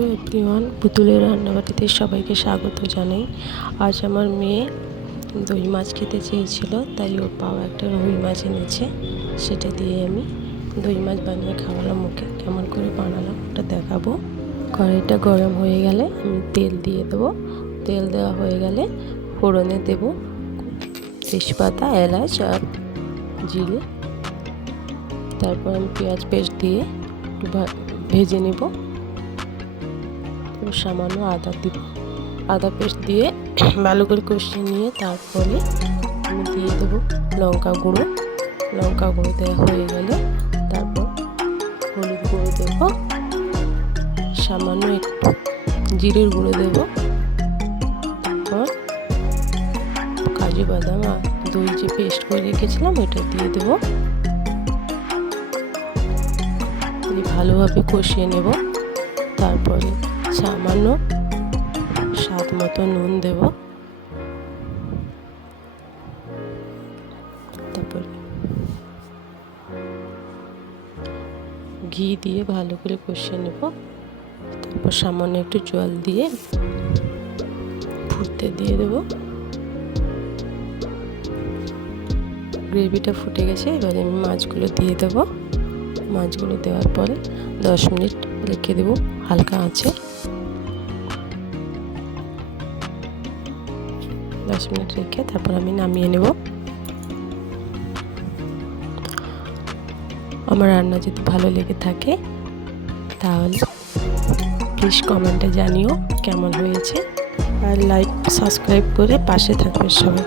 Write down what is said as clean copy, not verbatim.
Hello everyone, পুতুলের রান্নাবাটিতে সবাইকে স্বাগত জানাই। আজ আমার মেয়ে দই মাছ খেতে চেয়েছিল, তাই ওর পাওয়া একটা রুই মাছ এনেছে। সেটা দিয়ে আমি দই মাছ বানিয়ে খাওয়ালাম ওকে। কেমন করে বানালাম ওটা দেখাবো। কড়াইটা গরম হয়ে গেলে আমি তেল দিয়ে দেবো। তেল দেওয়া হয়ে গেলে ফোড়নে দেবো তেজপাতা, এলাচ আর জিরে। তারপর আমি পেঁয়াজ পেস্ট দিয়ে ভেজে নেব। সামান্য আদা দিব, আদা পেস্ট দিয়ে ভালো করে কষিয়ে নিয়ে তারপরে আমি দিয়ে দেবো লঙ্কা গুঁড়ো। লঙ্কা গুঁড়ো দেওয়া হয়ে গেলে তারপর হলুদ গুঁড়ো দেবো, সামান্য একটু জিরের গুঁড়ো দেবো, তারপর কাজু বাদাম আর দই যে পেস্ট করে রেখেছিলাম ওটা দিয়ে দেবো। ভালোভাবে কষিয়ে নেব। তারপরে সামান্য স্বাদ মতো নুন দেব। তারপর ঘি দিয়ে ভালো করে কষিয়ে নেব। তারপর সামান্য একটু জল দিয়ে ফুটতে দিয়ে দেব। গ্রেভিটা ফুটে গেছে, এবার আমি মাছগুলো দিয়ে দেব। মাছগুলো দেওয়ার পরে 10 মিনিট রেখে দেব হালকা আঁচে। 10 মিনিট রেখে তারপর আমি নামিয়ে নেব। আমার রান্না যদি ভালো লেগে থাকে তাহলে প্লিজ কমেন্টে জানিও কেমন হয়েছে, আর লাইক সাবস্ক্রাইব করে পাশে থাকবে সবাই।